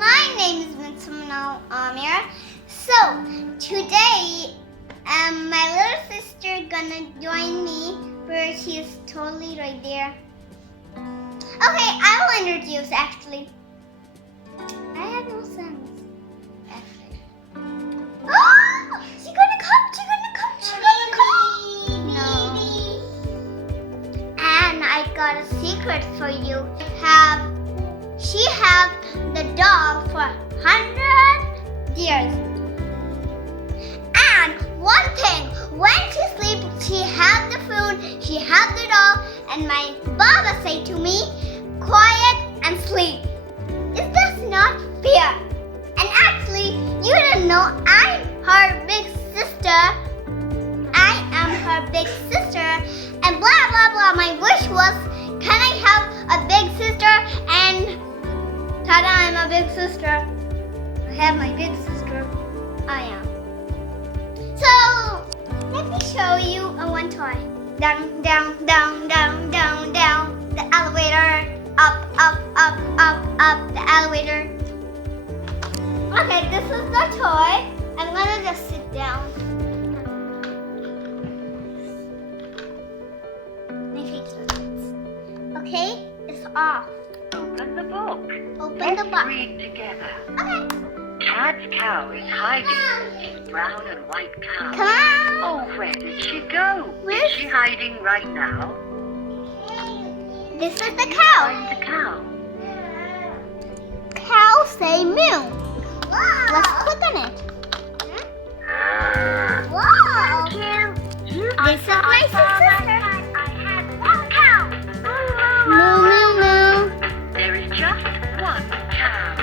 My name is Minsa Menaal Aamir. So today, my little sister gonna join me, where she is totally right there. Okay, I will introduce actually. I have no sense. Actually. Oh, she's gonna come. She's gonna come. She's gonna come. No. And I got a secret for you. She have the doll for 100 years. And one thing, when she sleep, she have the food, she have the doll, and my Baba say to me, quiet and sleep. Is that not fair? And actually, you don't know I'm her big sister. I am her big sister. And blah blah blah. My wish was, can I have a big sister? And tada, I'm a big sister. I have my big sister. I am. So, let me show you a one toy. Down, down, down, down, down, down. The elevator. Up, up, up, up, up. The elevator. Okay, this is the toy. I'm gonna just sit down. My face hurts. Okay, it's off. Open the book. Open Let's the book. read together. Okay. Tad's cow is hiding. His brown and white cow. Come on. Oh, where did she go? Where's- Is she hiding right now? This is the cow. Find the cow. Cow say moo. Let's click on it. Wow. This is my sister. Moo moo moo. There is just one cow.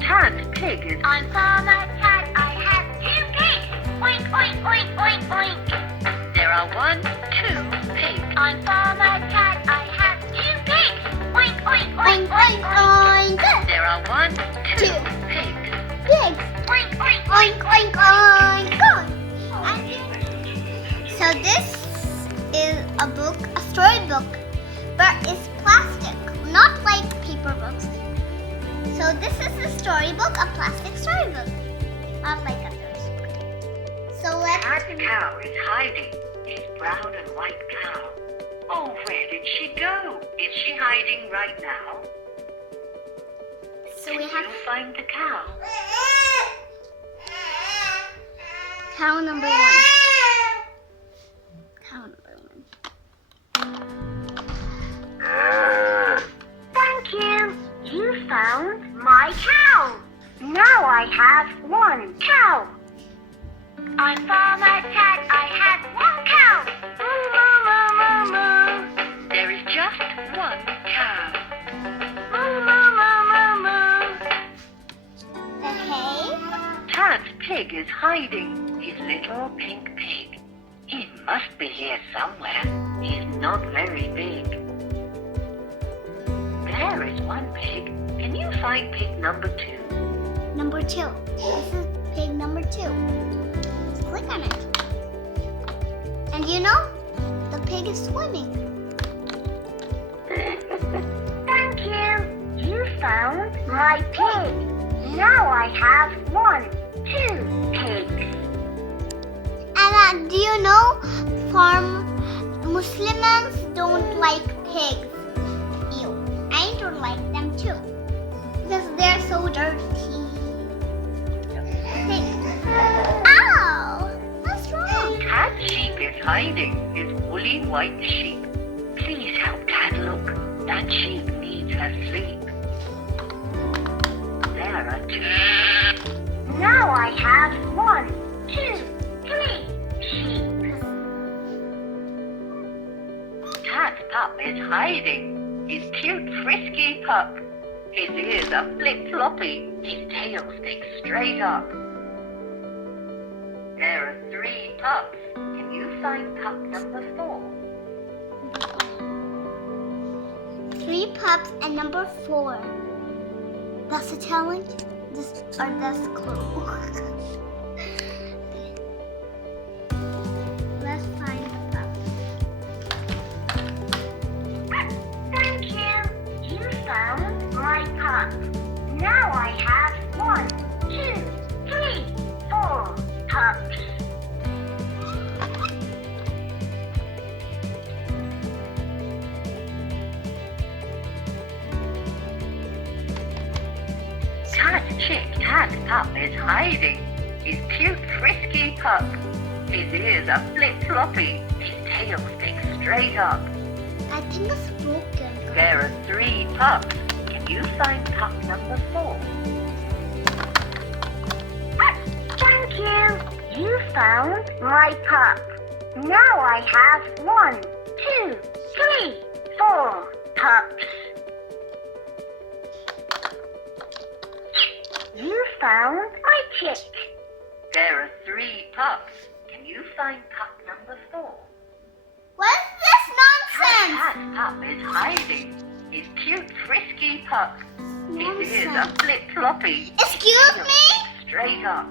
Tad's pig is... On Farmer Tad, I have 2 pigs. Oink, oink, oink, oink, oink. There are 1, 2 pigs. On Farmer Tad, I have 2 pigs. Oink, oink, Oink oink, oink oink, oink. oink. There are 1, 2 Two. pigs. Pigs. Oink, oink, Oink oink oink oink. So this is a book, a storybook, but it's plastic, not like paper books. So this is a storybook, a plastic storybook, not like others. So let's. Tad's cow is hiding. His brown and white cow. Oh, where did she go? Is she hiding right now? So we Can have you find the cow? cow number 1. Cow number 1. Thank you. You found my cow. Now I have 1 cow. On Farmer Tad, I have 1 cow. Moo, moo, moo, moo, moo. There is just 1 cow. Moo, moo, moo, moo, moo. Okay. Tad's pig is hiding. His little pink pig. He must be here somewhere. He's not very big. There is 1 pig. Can you find pig number 2? Number 2. This is pig number 2. Let's click on it. And you know, the pig is swimming. Thank you. You found my pig. Now I have 1, 2 pigs. And do you know, Muslims don't like pigs. Ew. I don't like them too, because they're so dirty. Okay. Ow! What's wrong? Tad's sheep is hiding. His woolly white sheep. Please help Tad look. That sheep needs her sleep. There are 2. Now I have 1, 2, 3 sheep. Tad's pup is hiding. His cute, frisky pup. His ears are flip-floppy. His tail sticks straight up. There are 3 pups. Can you find pup number 4? 3 pups and number 4. That's a challenge? That's a clue. Let's find the pup. Thank you. You found my pup. Now I have chick tat pup is hiding. His cute frisky pup. His ears are flip-floppy. His tail sticks straight up. I think it's broken. There are 3 pups. Can you find pup number 4? Thank you. You found my pup. Now I have 1, 2, 3, 4 pups. You found my chick. There are 3 pups. Can you find pup number 4? What's this nonsense? Tat pup is hiding. His cute frisky pup. His ears are flip-floppy. Excuse Tail me? sticks straight up.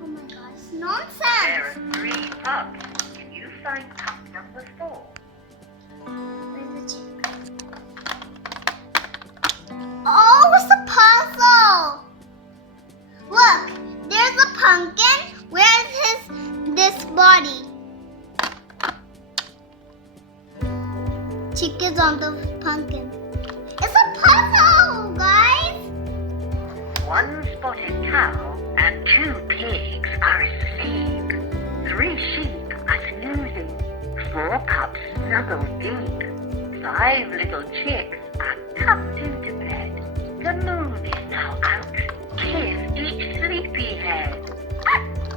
Oh my god, it's There nonsense. are 3 pups. Can you find pup number 4? Where's the chick? Oh, it's a puzzle. Look, there's a pumpkin. Where's this body? Chick is on the pumpkin. It's a puzzle, guys. 1 spotted cow and 2 pigs are asleep. 3 sheep are snoozing. 4 pups snuggle deep. 5 little chicks are tucked into bed. The moon is now out. Kiss each sleepy head.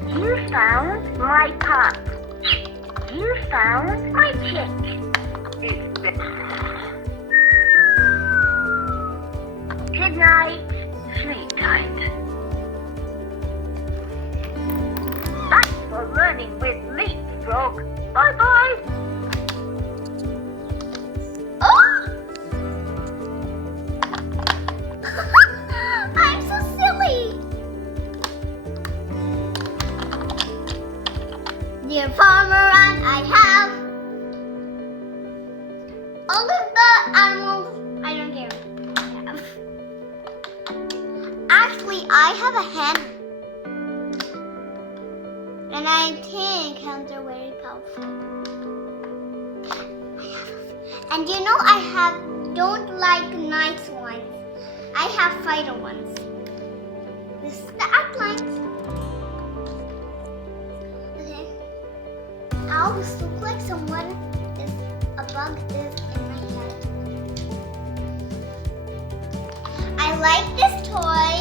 You found my pup. You found my chick. It's the... Good night. Sleep tight. Thanks for learning with Leapfrog. Bye-bye. Oh! I'm so silly. Dear farmer, and I have all of the animals. I don't care. I have. Actually, I have a hen, and I think hens are very powerful. And you know, don't like nice ones. I have fighter ones. This is the outlines. Okay. Ow, this looks like someone is a bug is in my head. I like this toy,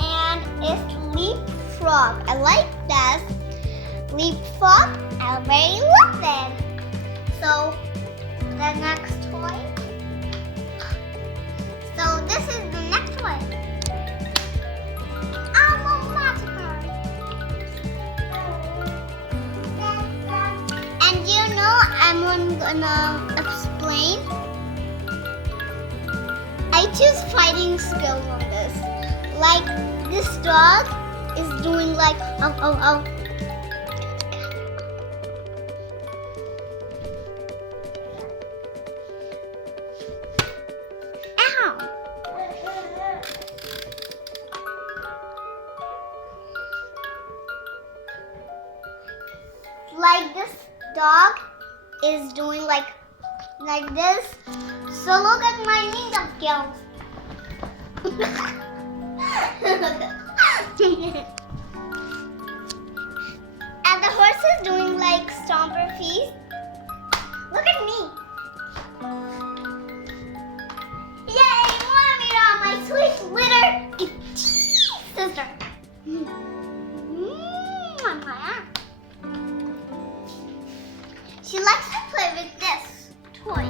and it's Leapfrog. I like this Leapfrog. I very love it. So the next toy. So this is the next toy. Animal Massacre. And you know, I'm gonna explain. I choose fighting skills on this. Like this dog is doing like oh. Like this dog is doing like this. So look at my ninja skills. And the horse is doing like stomper feet. Look at me. Yay, Mommy, my sweet little sister. She likes to play with this toy.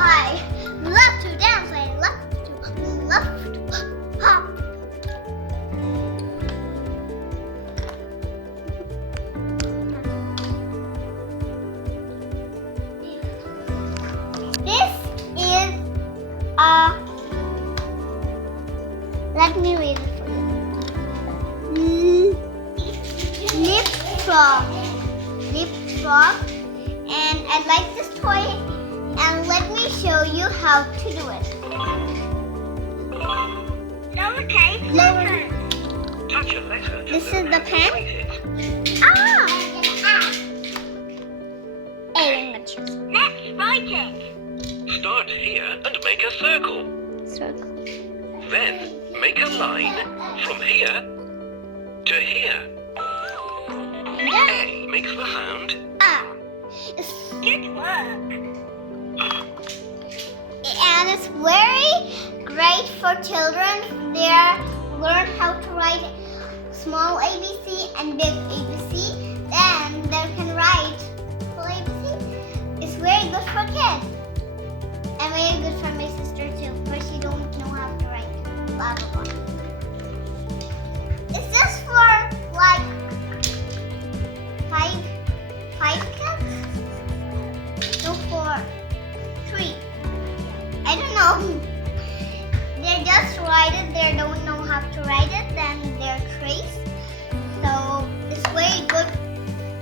I love to dance. I love to hop. This is let me read it for you. Leapfrog. And I like this toy And let me show you how to do it. Lowercase Lower. letters. Touch a letter to This is learn the how to pen? write it. Ah! A languages. Let's write it. Start here and make a circle. Circle. Then make a line from here to here. A makes the sound Ah. It's, Good work. and it's very great for children. They learn how to write small ABC and big ABC. Then they can write full ABC. It's very good for kids. And very good for my sister too, but she don't know how to write. Blah blah blah. It's just for like five kids? No, 4, 3. I don't know. They just write it. They don't know how to write it. Then they're trace. So it's very good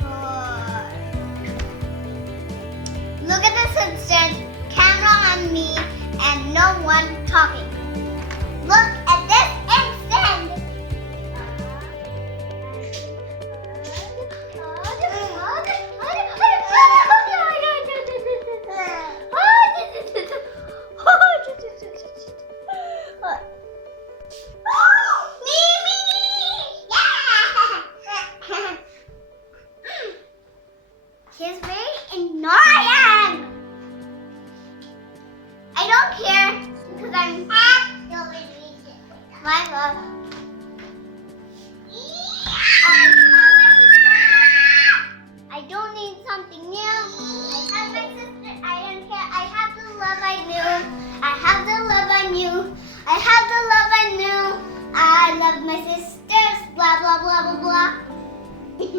for. Look at this instance. Camera on me and no one talking. Look at this instant. He's very annoying. I don't care because I'm my love. I don't need something new. I have my sister. I don't care. I have the love I knew. I have the love I knew. I have the love I knew. I love my sisters. Blah blah blah blah blah.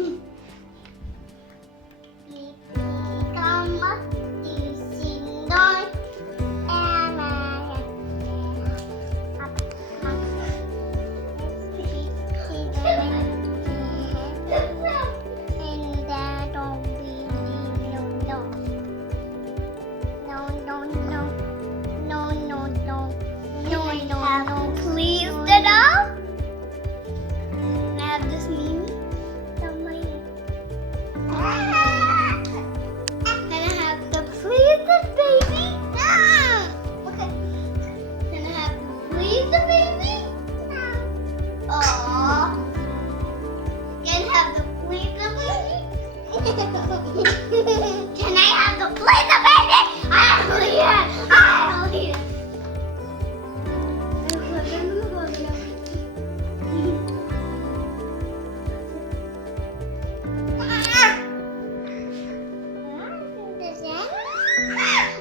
Please, Dada. I have this Mimi on my head. And I have the please the baby. Okay. Can I have please the baby? Aww. Can I have the please the baby? Can I have the please the baby? I don't hear. I don't hear.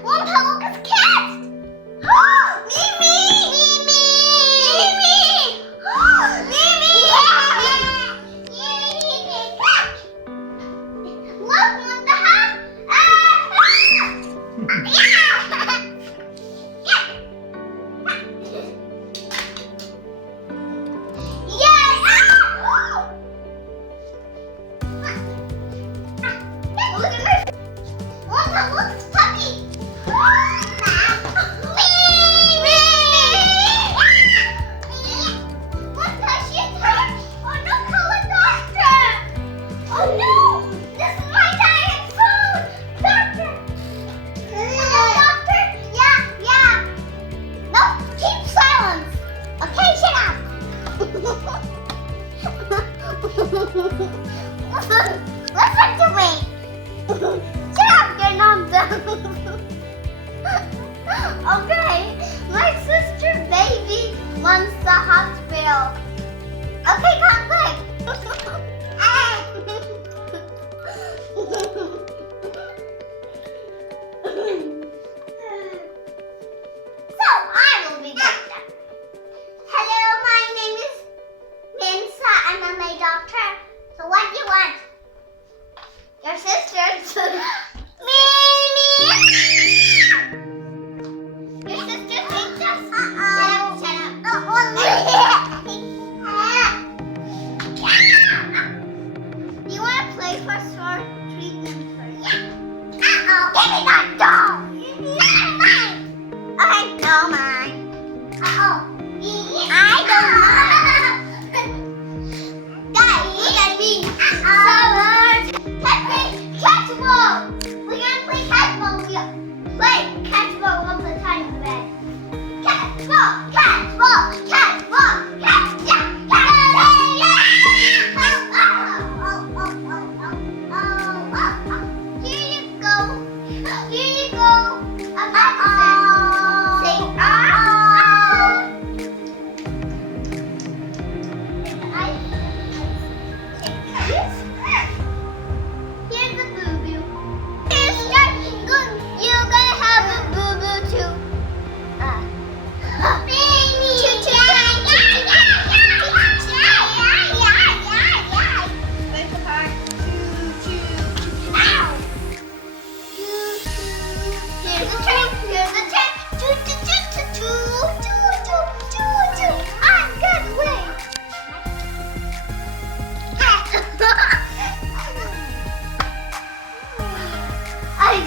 One Lucas cat! Mimi! Mimi! Mimi! Mimi! Look, what the heck? Look at her! What the Lucas puppy? What the shit? Oh no, call a doctor! Oh no! This is my diet food! Doctor! Hello, doctor? Yeah. No, keep silence! Okay, shut up! Listen to me! Shut up, you're not done! Okay, my sister baby wants the hospital. Okay, come quick. So I will be doctor. Hello, my name is Minsa and I'm a doctor. So what do you want? Your sister. Mimi! Your sister thinks us. Shut up. You want to play for short treatment first? Give me that doll!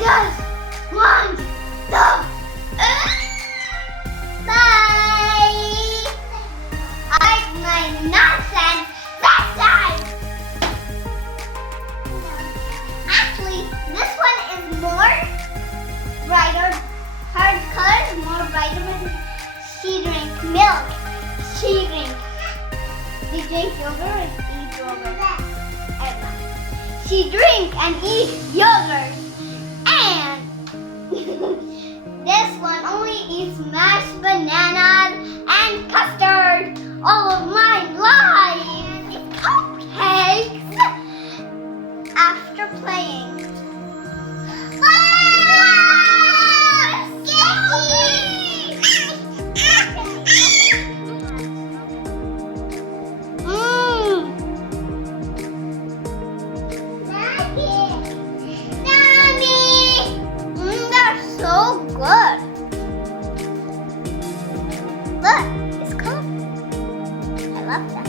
just want the bye. I like my nonsense that time. Actually, this one is more brighter. Her color is more brighter when she drinks milk. She drinks. They drink yogurt and eat yogurt. She drinks and eats yogurt. And this one only eats mashed bananas and custard all of my life. It's cupcakes after playing. Good. Look, it's cool. I love that.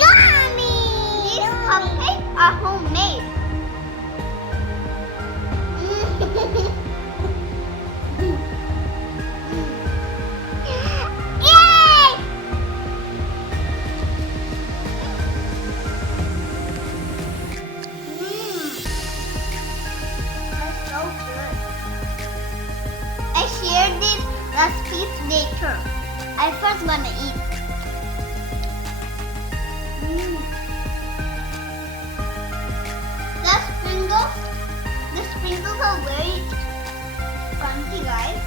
Yummy! These cupcakes are homemade. Yay! So good. I shared these recipes later. I first want to eat. The sprinkles are very crunchy, guys.